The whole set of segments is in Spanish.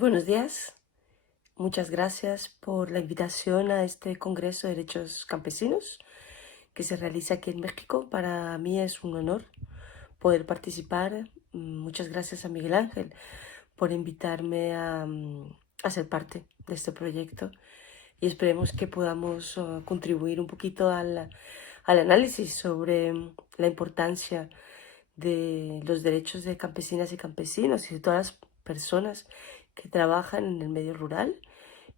Buenos días, muchas gracias por la invitación a este Congreso de Derechos Campesinos que se realiza aquí en México. Para mí es un honor poder participar. Muchas gracias a Miguel Ángel por invitarme a ser parte de este proyecto y esperemos que podamos contribuir un poquito al análisis sobre la importancia de los derechos de campesinas y campesinos y de todas las personas que trabajan en el medio rural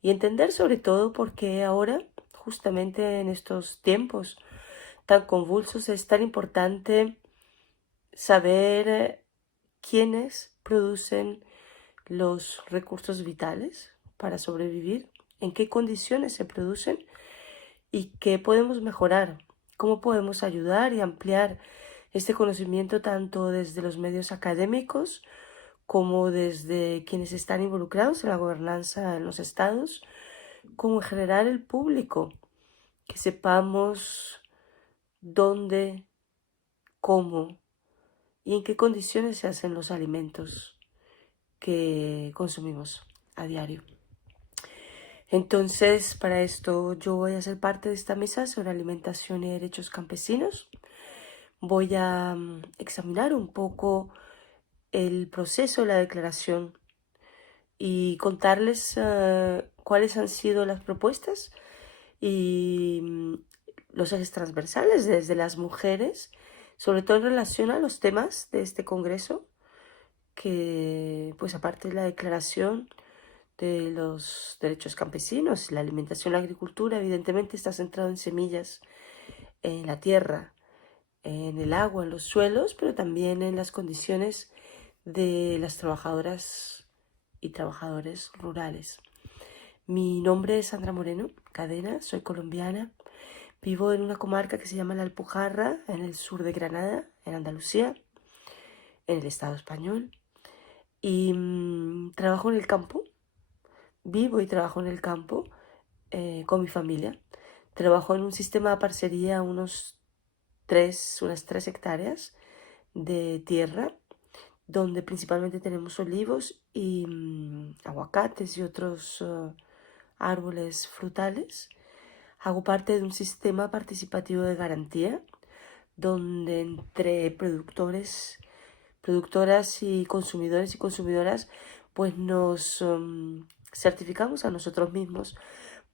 y entender sobre todo por qué ahora, justamente en estos tiempos tan convulsos, es tan importante saber quiénes producen los recursos vitales para sobrevivir, en qué condiciones se producen y qué podemos mejorar, cómo podemos ayudar y ampliar este conocimiento tanto desde los medios académicos como desde quienes están involucrados en la gobernanza en los estados, como en general el público, que sepamos dónde, cómo y en qué condiciones se hacen los alimentos que consumimos a diario. Entonces, para esto yo voy a ser parte de esta mesa sobre alimentación y derechos campesinos. Voy a examinar un poco el proceso de la declaración y contarles cuáles han sido las propuestas y los ejes transversales desde las mujeres, sobre todo en relación a los temas de este congreso, que pues aparte de la declaración de los derechos campesinos, la alimentación, la agricultura, evidentemente está centrado en semillas, en la tierra, en el agua, en los suelos, pero también en las condiciones de las trabajadoras y trabajadores rurales. Mi nombre es Sandra Moreno Cadena, soy colombiana, vivo en una comarca que se llama La Alpujarra, en el sur de Granada, en Andalucía, en el Estado español, y trabajo en el campo, vivo y trabajo en el campo con mi familia. Trabajo en un sistema de parcería, unas 3 hectáreas de tierra, donde principalmente tenemos olivos y aguacates y otros árboles frutales. Hago parte de un sistema participativo de garantía, donde entre productores, productoras y consumidores y consumidoras, pues nos certificamos a nosotros mismos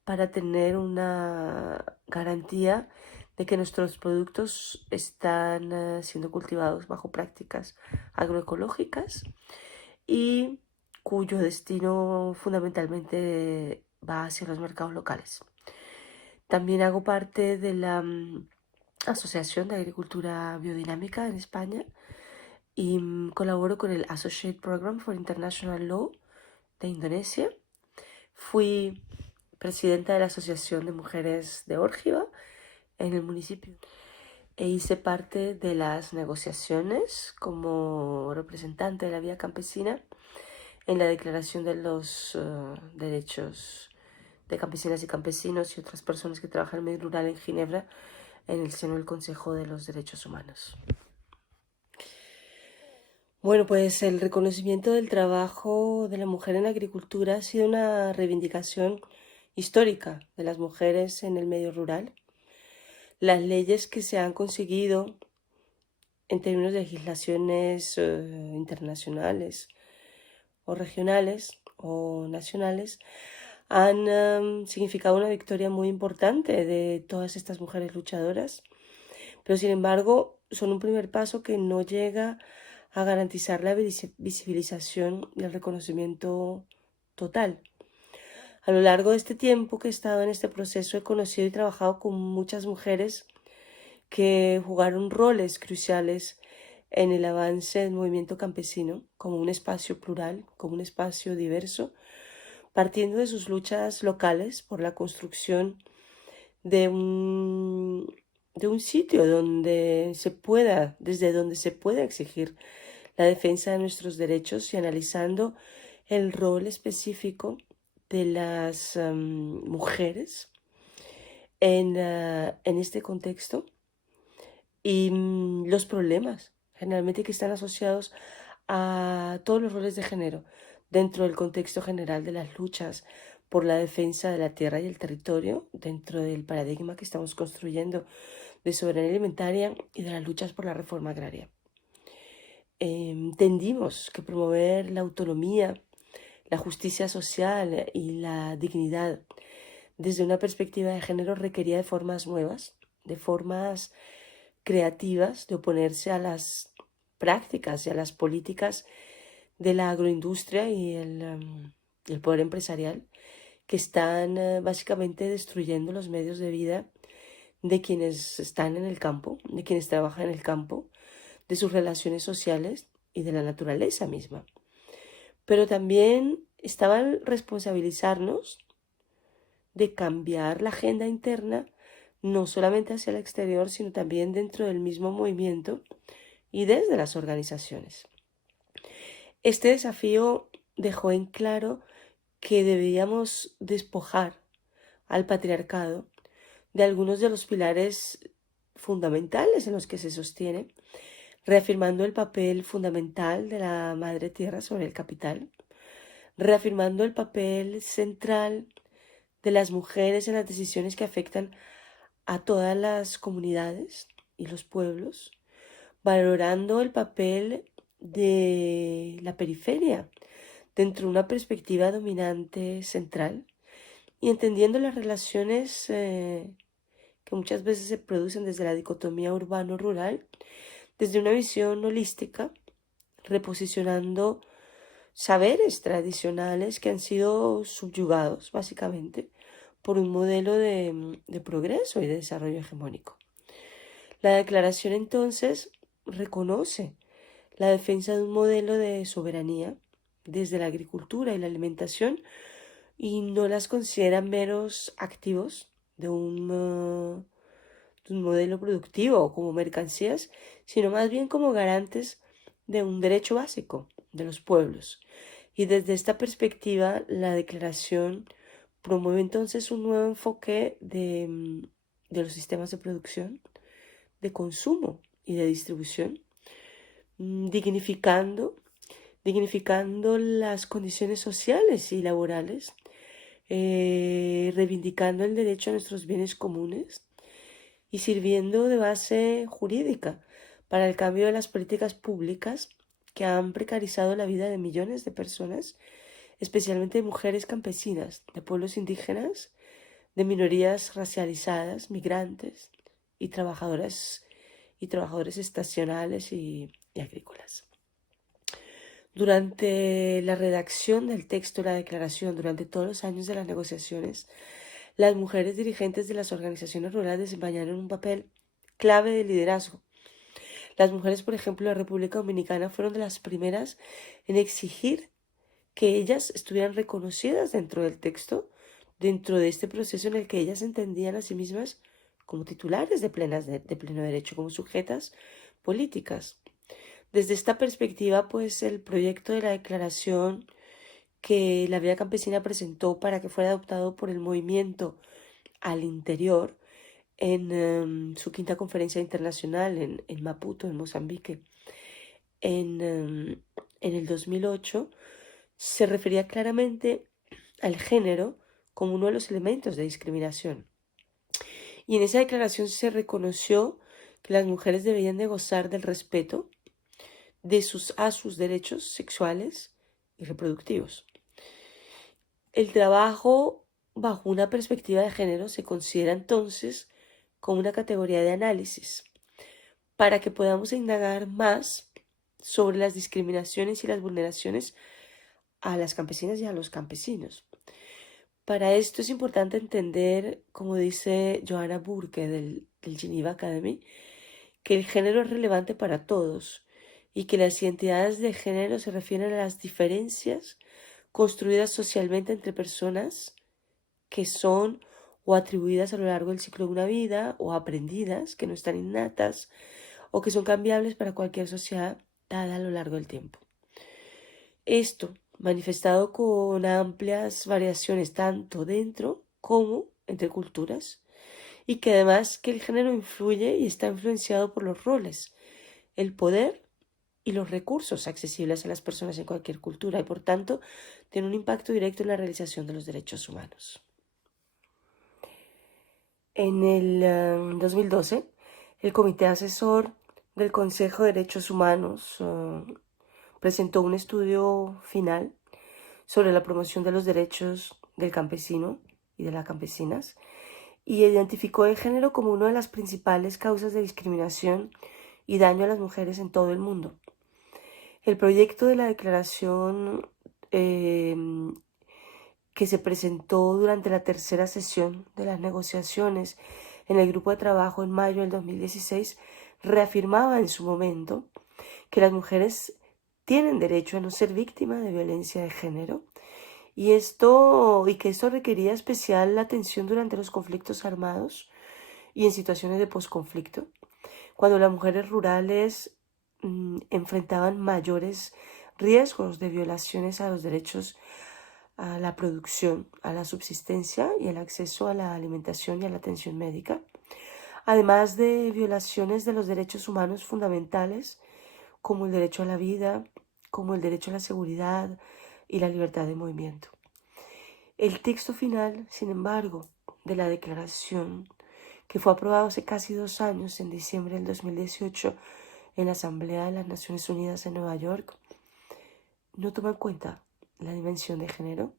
para tener una garantía de que nuestros productos están siendo cultivados bajo prácticas agroecológicas y cuyo destino fundamentalmente va hacia los mercados locales. También hago parte de la Asociación de Agricultura Biodinámica en España y colaboro con el Associate Program for International Law de Indonesia. Fui presidenta de la Asociación de Mujeres de Órgiva en el municipio e hice parte de las negociaciones como representante de la vía campesina en la Declaración de los Derechos de Campesinas y Campesinos y otras personas que trabajan en el medio rural en Ginebra en el seno del Consejo de los Derechos Humanos. Bueno, pues el reconocimiento del trabajo de la mujer en la agricultura ha sido una reivindicación histórica de las mujeres en el medio rural. Las leyes que se han conseguido en términos de legislaciones internacionales o regionales o nacionales han significado una victoria muy importante de todas estas mujeres luchadoras, pero sin embargo son un primer paso que no llega a garantizar la visibilización y el reconocimiento total. A lo largo de este tiempo que he estado en este proceso he conocido y trabajado con muchas mujeres que jugaron roles cruciales en el avance del movimiento campesino como un espacio plural, como un espacio diverso, partiendo de sus luchas locales por la construcción de un sitio donde se pueda, desde donde se pueda exigir la defensa de nuestros derechos y analizando el rol específico de las mujeres en este contexto y los problemas generalmente que están asociados a todos los roles de género, dentro del contexto general de las luchas por la defensa de la tierra y el territorio, dentro del paradigma que estamos construyendo de soberanía alimentaria y de las luchas por la reforma agraria. Entendimos que promover la autonomía, la justicia social y la dignidad desde una perspectiva de género requería de formas nuevas, de formas creativas, de oponerse a las prácticas y a las políticas de la agroindustria y el poder empresarial que están básicamente destruyendo los medios de vida de quienes están en el campo, de quienes trabajan en el campo, de sus relaciones sociales y de la naturaleza misma. Pero también estaba el responsabilizarnos de cambiar la agenda interna, no solamente hacia el exterior, sino también dentro del mismo movimiento y desde las organizaciones. Este desafío dejó en claro que debíamos despojar al patriarcado de algunos de los pilares fundamentales en los que se sostiene, reafirmando el papel fundamental de la madre tierra sobre el capital, reafirmando el papel central de las mujeres en las decisiones que afectan a todas las comunidades y los pueblos, valorando el papel de la periferia dentro de una perspectiva dominante central y entendiendo las relaciones que muchas veces se producen desde la dicotomía urbano-rural, desde una visión holística, reposicionando saberes tradicionales que han sido subyugados básicamente por un modelo de progreso y de desarrollo hegemónico. La declaración entonces reconoce la defensa de un modelo de soberanía desde la agricultura y la alimentación y no las considera meros activos de un modelo productivo o como mercancías, sino más bien como garantes de un derecho básico de los pueblos. Y desde esta perspectiva, la declaración promueve entonces un nuevo enfoque de los sistemas de producción, de consumo y de distribución, dignificando las condiciones sociales y laborales, reivindicando el derecho a nuestros bienes comunes y sirviendo de base jurídica para el cambio de las políticas públicas que han precarizado la vida de millones de personas, especialmente de mujeres campesinas, de pueblos indígenas, de minorías racializadas, migrantes y trabajadoras y trabajadores estacionales y agrícolas. Durante la redacción del texto de la declaración, durante todos los años de las negociaciones, las mujeres dirigentes de las organizaciones rurales desempeñaron un papel clave de liderazgo. Las mujeres, por ejemplo, de la República Dominicana fueron de las primeras en exigir que ellas estuvieran reconocidas dentro del texto, dentro de este proceso en el que ellas entendían a sí mismas como titulares de pleno derecho, como sujetas políticas. Desde esta perspectiva, pues el proyecto de la declaración que la Vía Campesina presentó para que fuera adoptado por el movimiento al interior en su quinta conferencia internacional en Maputo, en Mozambique, en el 2008, se refería claramente al género como uno de los elementos de discriminación. Y en esa declaración se reconoció que las mujeres debían de gozar del respeto a sus derechos sexuales y reproductivos. El trabajo bajo una perspectiva de género se considera entonces como una categoría de análisis para que podamos indagar más sobre las discriminaciones y las vulneraciones a las campesinas y a los campesinos. Para esto es importante entender, como dice Johanna Burke del Geneva Academy, que el género es relevante para todos y que las identidades de género se refieren a las diferencias construidas socialmente entre personas que son o atribuidas a lo largo del ciclo de una vida o aprendidas, que no están innatas o que son cambiables para cualquier sociedad dada a lo largo del tiempo. Esto manifestado con amplias variaciones tanto dentro como entre culturas y que además que el género influye y está influenciado por los roles, el poder y los recursos accesibles a las personas en cualquier cultura y, por tanto, tiene un impacto directo en la realización de los derechos humanos. En el 2012, el Comité Asesor del Consejo de Derechos Humanos presentó un estudio final sobre la promoción de los derechos del campesino y de las campesinas y identificó el género como una de las principales causas de discriminación y daño a las mujeres en todo el mundo. El proyecto de la declaración que se presentó durante la tercera sesión de las negociaciones en el grupo de trabajo en mayo del 2016 reafirmaba en su momento que las mujeres tienen derecho a no ser víctimas de violencia de género y que esto requería especial atención durante los conflictos armados y en situaciones de posconflicto, cuando las mujeres rurales enfrentaban mayores riesgos de violaciones a los derechos a la producción, a la subsistencia y el acceso a la alimentación y a la atención médica, además de violaciones de los derechos humanos fundamentales como el derecho a la vida, como el derecho a la seguridad y la libertad de movimiento. El texto final, sin embargo, de la declaración, que fue aprobado hace casi 2 años, en diciembre del 2018, en la Asamblea de las Naciones Unidas en Nueva York, no toma en cuenta la dimensión de género,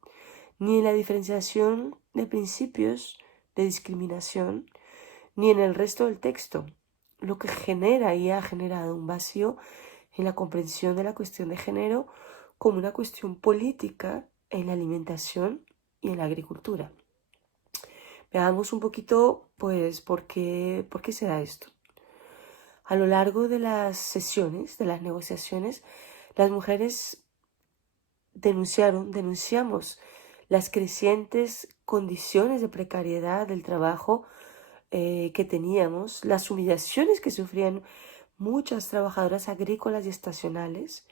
ni en la diferenciación de principios de discriminación, ni en el resto del texto, lo que genera y ha generado un vacío en la comprensión de la cuestión de género como una cuestión política en la alimentación y en la agricultura. Veamos un poquito, pues, por qué se da esto. A lo largo de las sesiones, de las negociaciones, las mujeres denunciamos las crecientes condiciones de precariedad del trabajo que teníamos, las humillaciones que sufrían muchas trabajadoras agrícolas y estacionales,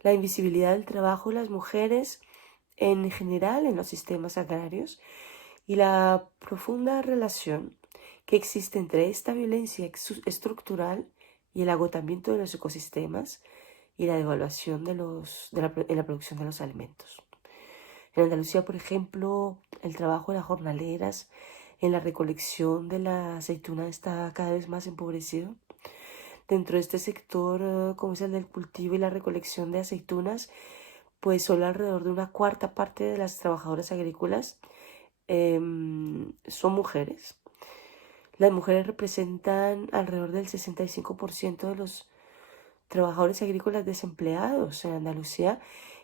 la invisibilidad del trabajo de las mujeres en general en los sistemas agrarios y la profunda relación que existe entre esta violencia estructural y el agotamiento de los ecosistemas y la devaluación en la producción de los alimentos. En Andalucía, por ejemplo, el trabajo de las jornaleras en la recolección de la aceituna está cada vez más empobrecido. Dentro de este sector, como es el del cultivo y la recolección de aceitunas, pues solo alrededor de una cuarta parte de las trabajadoras agrícolas son mujeres. Las mujeres representan alrededor del 65% de los trabajadores agrícolas desempleados en Andalucía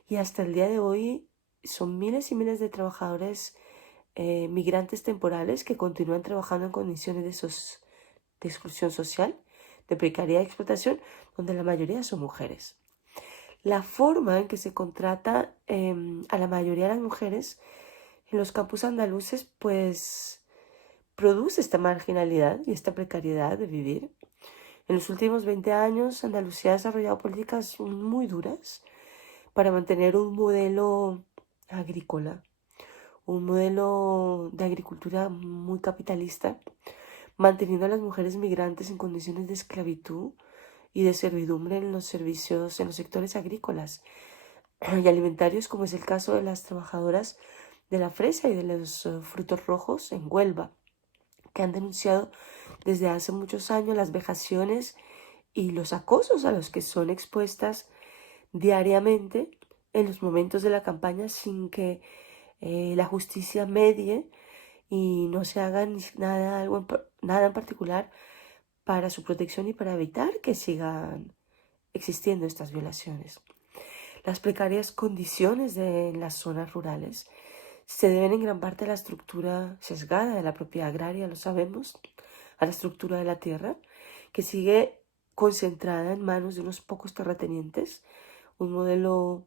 y hasta el día de hoy son miles y miles de trabajadores migrantes temporales que continúan trabajando en condiciones de exclusión social, de precariedad y explotación, donde la mayoría son mujeres. La forma en que se contrata a la mayoría de las mujeres en los campus andaluces, pues produce esta marginalidad y esta precariedad de vivir. En los últimos 20 años, Andalucía ha desarrollado políticas muy duras para mantener un modelo agrícola, un modelo de agricultura muy capitalista, manteniendo a las mujeres migrantes en condiciones de esclavitud y de servidumbre en los servicios, en los sectores agrícolas y alimentarios, como es el caso de las trabajadoras de la fresa y de los frutos rojos en Huelva, que han denunciado desde hace muchos años las vejaciones y los acosos a los que son expuestas diariamente en los momentos de la campaña sin que la justicia medie y no se haga nada en particular para su protección y para evitar que sigan existiendo estas violaciones. Las precarias condiciones en las zonas rurales se deben en gran parte a la estructura sesgada de la propiedad agraria, lo sabemos, a la estructura de la tierra, que sigue concentrada en manos de unos pocos terratenientes, un modelo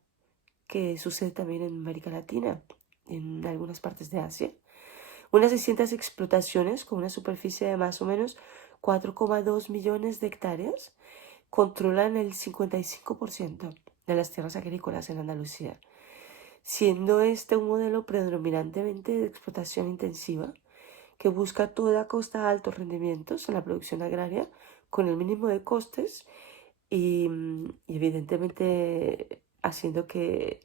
que sucede también en América Latina, en algunas partes de Asia. Unas 600 explotaciones con una superficie de más o menos 4,2 millones de hectáreas controlan el 55% de las tierras agrícolas en Andalucía, siendo este un modelo predominantemente de explotación intensiva que busca a toda costa altos rendimientos en la producción agraria con el mínimo de costes y evidentemente haciendo que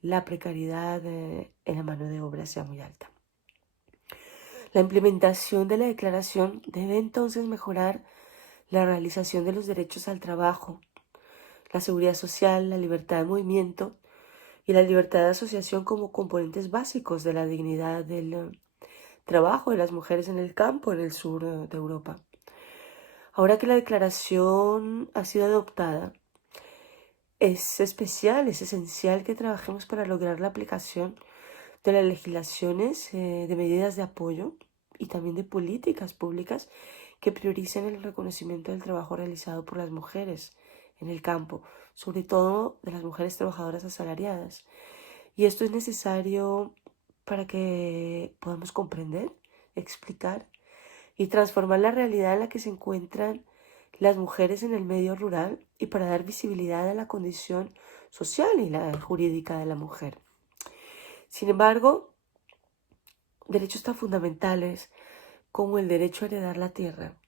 la precariedad en la mano de obra sea muy alta. La implementación de la declaración debe entonces mejorar la realización de los derechos al trabajo, la seguridad social, la libertad de movimiento y la libertad de asociación como componentes básicos de la dignidad del trabajo de las mujeres en el campo en el sur de Europa. Ahora que la declaración ha sido adoptada, es especial, es esencial que trabajemos para lograr la aplicación de las legislaciones, de medidas de apoyo y también de políticas públicas que prioricen el reconocimiento del trabajo realizado por las mujeres en el campo, sobre todo de las mujeres trabajadoras asalariadas. Y esto es necesario para que podamos comprender, explicar y transformar la realidad en la que se encuentran las mujeres en el medio rural y para dar visibilidad a la condición social y la jurídica de la mujer. Sin embargo, derechos tan fundamentales como el derecho a heredar la tierra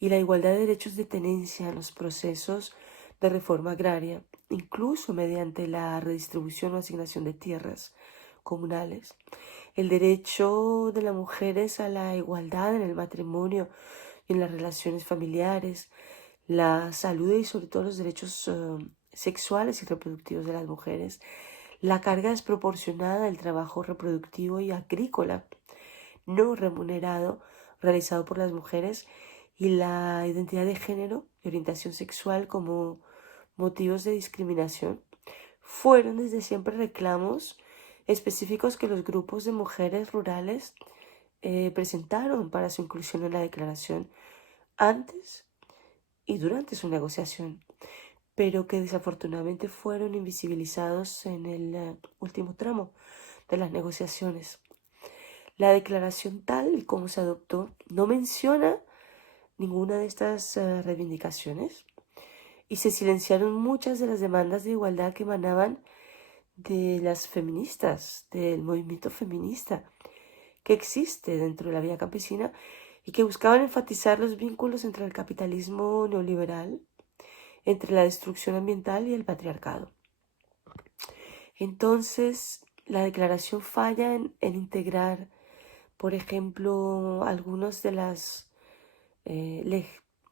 y la igualdad de derechos de tenencia en los procesos de reforma agraria, incluso mediante la redistribución o asignación de tierras comunales, el derecho de las mujeres a la igualdad en el matrimonio y en las relaciones familiares, la salud y sobre todo los derechos sexuales y reproductivos de las mujeres, la carga desproporcionada del trabajo reproductivo y agrícola no remunerado realizado por las mujeres y la identidad de género y orientación sexual como motivos de discriminación fueron desde siempre reclamos específicos que los grupos de mujeres rurales presentaron para su inclusión en la declaración antes y durante su negociación, pero que desafortunadamente fueron invisibilizados en el último tramo de las negociaciones. La declaración tal y como se adoptó no menciona ninguna de estas reivindicaciones y se silenciaron muchas de las demandas de igualdad que emanaban de las feministas, del movimiento feminista que existe dentro de la vida campesina y que buscaban enfatizar los vínculos entre el capitalismo neoliberal, entre la destrucción ambiental y el patriarcado. Entonces, la declaración falla en integrar, por ejemplo, algunas de las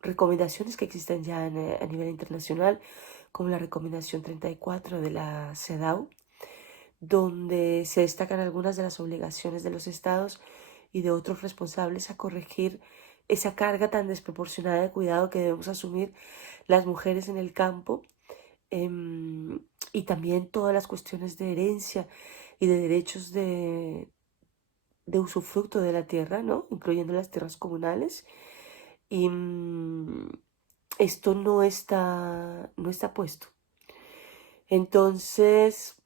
recomendaciones que existen ya a nivel internacional, como la recomendación 34 de la CEDAW, donde se destacan algunas de las obligaciones de los estados y de otros responsables a corregir esa carga tan desproporcionada de cuidado que debemos asumir las mujeres en el campo, y también todas las cuestiones de herencia y de derechos de usufructo de la tierra, ¿no? Incluyendo las tierras comunales. Y esto no está puesto. Entonces,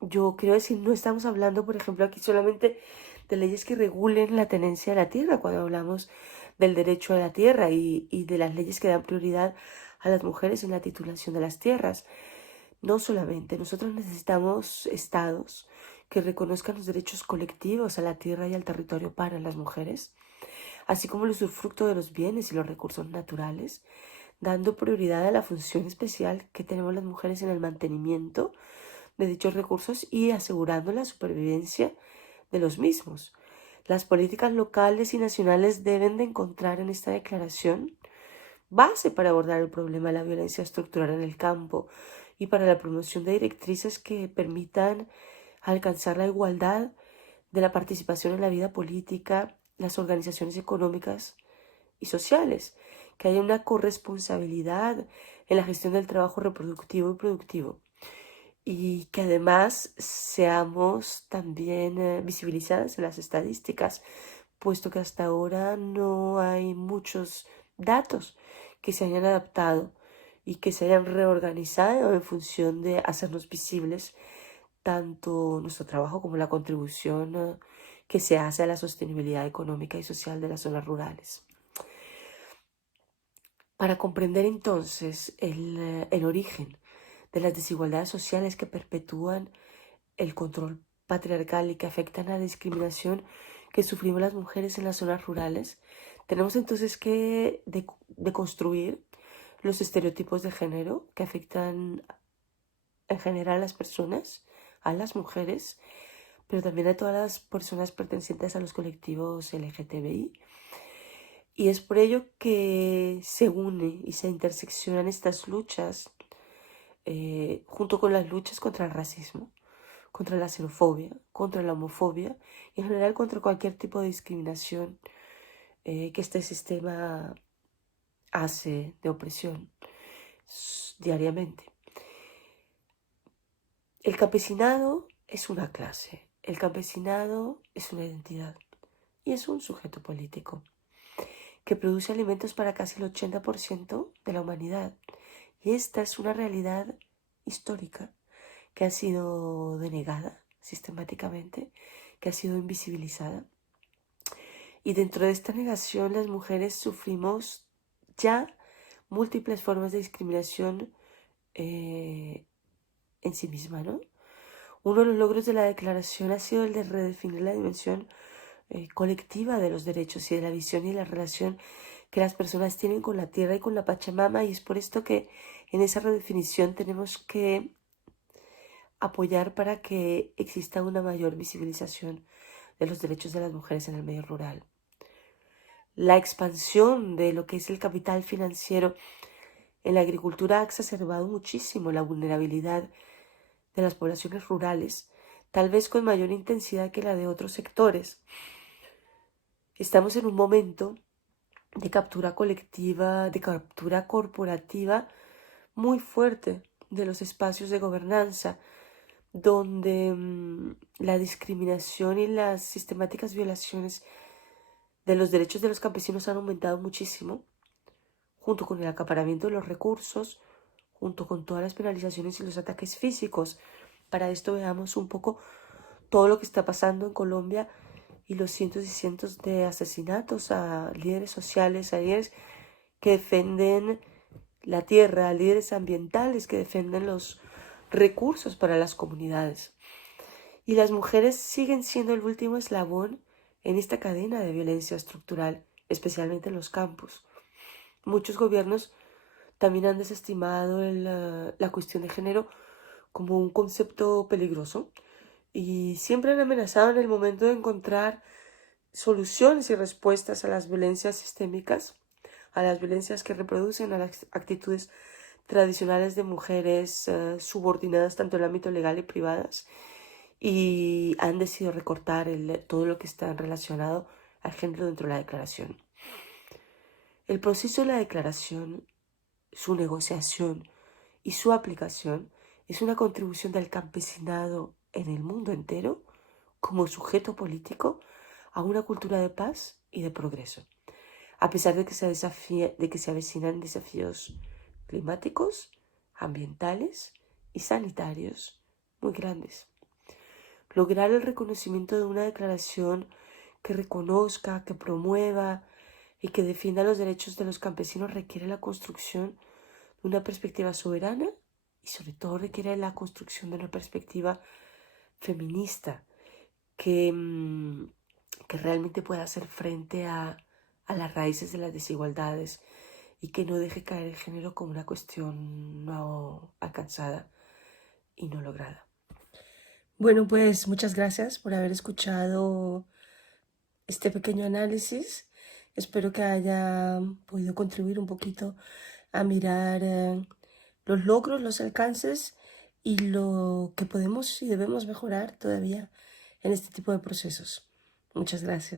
yo quiero decir, no estamos hablando, por ejemplo, aquí solamente de leyes que regulen la tenencia de la tierra, cuando hablamos del derecho a la tierra y de las leyes que dan prioridad a las mujeres en la titulación de las tierras. No solamente, nosotros necesitamos estados que reconozcan los derechos colectivos a la tierra y al territorio para las mujeres, así como el usufructo de los bienes y los recursos naturales, dando prioridad a la función especial que tenemos las mujeres en el mantenimiento de dichos recursos y asegurando la supervivencia de los mismos. Las políticas locales y nacionales deben de encontrar en esta declaración base para abordar el problema de la violencia estructural en el campo y para la promoción de directrices que permitan alcanzar la igualdad de la participación en la vida política, las organizaciones económicas y sociales, que haya una corresponsabilidad en la gestión del trabajo reproductivo y productivo y que además seamos también visibilizadas en las estadísticas, puesto que hasta ahora no hay muchos datos que se hayan adaptado y que se hayan reorganizado en función de hacernos visibles tanto nuestro trabajo como la contribución que se hace a la sostenibilidad económica y social de las zonas rurales. Para comprender entonces el origen de las desigualdades sociales que perpetúan el control patriarcal y que afectan a la discriminación que sufrimos las mujeres en las zonas rurales, tenemos entonces que deconstruir los estereotipos de género que afectan en general a las personas, a las mujeres, pero también a todas las personas pertenecientes a los colectivos LGTBI. Y es por ello que se une y se interseccionan estas luchas junto con las luchas contra el racismo, contra la xenofobia, contra la homofobia y en general contra cualquier tipo de discriminación que este sistema hace de opresión diariamente. El campesinado es una clase, el campesinado es una identidad y es un sujeto político que produce alimentos para casi el 80% de la humanidad. Y esta es una realidad histórica que ha sido denegada sistemáticamente, que ha sido invisibilizada. Y dentro de esta negación las mujeres sufrimos ya múltiples formas de discriminación en sí misma, ¿no? Uno de los logros de la declaración ha sido el de redefinir la dimensión colectiva de los derechos y de la visión y la relación que las personas tienen con la tierra y con la Pachamama, y es por esto que en esa redefinición tenemos que apoyar para que exista una mayor visibilización de los derechos de las mujeres en el medio rural. La expansión de lo que es el capital financiero en la agricultura ha exacerbado muchísimo la vulnerabilidad de las poblaciones rurales, tal vez con mayor intensidad que la de otros sectores. Estamos en un momento de captura colectiva, de captura corporativa muy fuerte de los espacios de gobernanza, donde la discriminación y las sistemáticas violaciones de los derechos de los campesinos han aumentado muchísimo, junto con el acaparamiento de los recursos, junto con todas las penalizaciones y los ataques físicos. Para esto veamos un poco todo lo que está pasando en Colombia y los cientos y cientos de asesinatos a líderes sociales, a líderes que defienden la tierra, a líderes ambientales que defienden los recursos para las comunidades. Y las mujeres siguen siendo el último eslabón en esta cadena de violencia estructural, especialmente en los campos. Muchos gobiernos también han desestimado la cuestión de género como un concepto peligroso y siempre han amenazado en el momento de encontrar soluciones y respuestas a las violencias sistémicas, a las violencias que reproducen, a las actitudes tradicionales de mujeres subordinadas tanto en el ámbito legal y privadas, y han decidido recortar todo lo que está relacionado al género dentro de la declaración. El proceso de la declaración, su negociación y su aplicación es una contribución del campesinado en el mundo entero como sujeto político a una cultura de paz y de progreso, a pesar de que se avecinan desafíos climáticos, ambientales y sanitarios muy grandes. Lograr el reconocimiento de una declaración que reconozca, que promueva y que defienda los derechos de los campesinos requiere la construcción de una perspectiva soberana y sobre todo requiere la construcción de una perspectiva feminista que realmente pueda hacer frente a las raíces de las desigualdades y que no deje caer el género como una cuestión no alcanzada y no lograda. Bueno, pues muchas gracias por haber escuchado este pequeño análisis. Espero que haya podido contribuir un poquito a mirar los logros, los alcances y lo que podemos y debemos mejorar todavía en este tipo de procesos. Muchas gracias.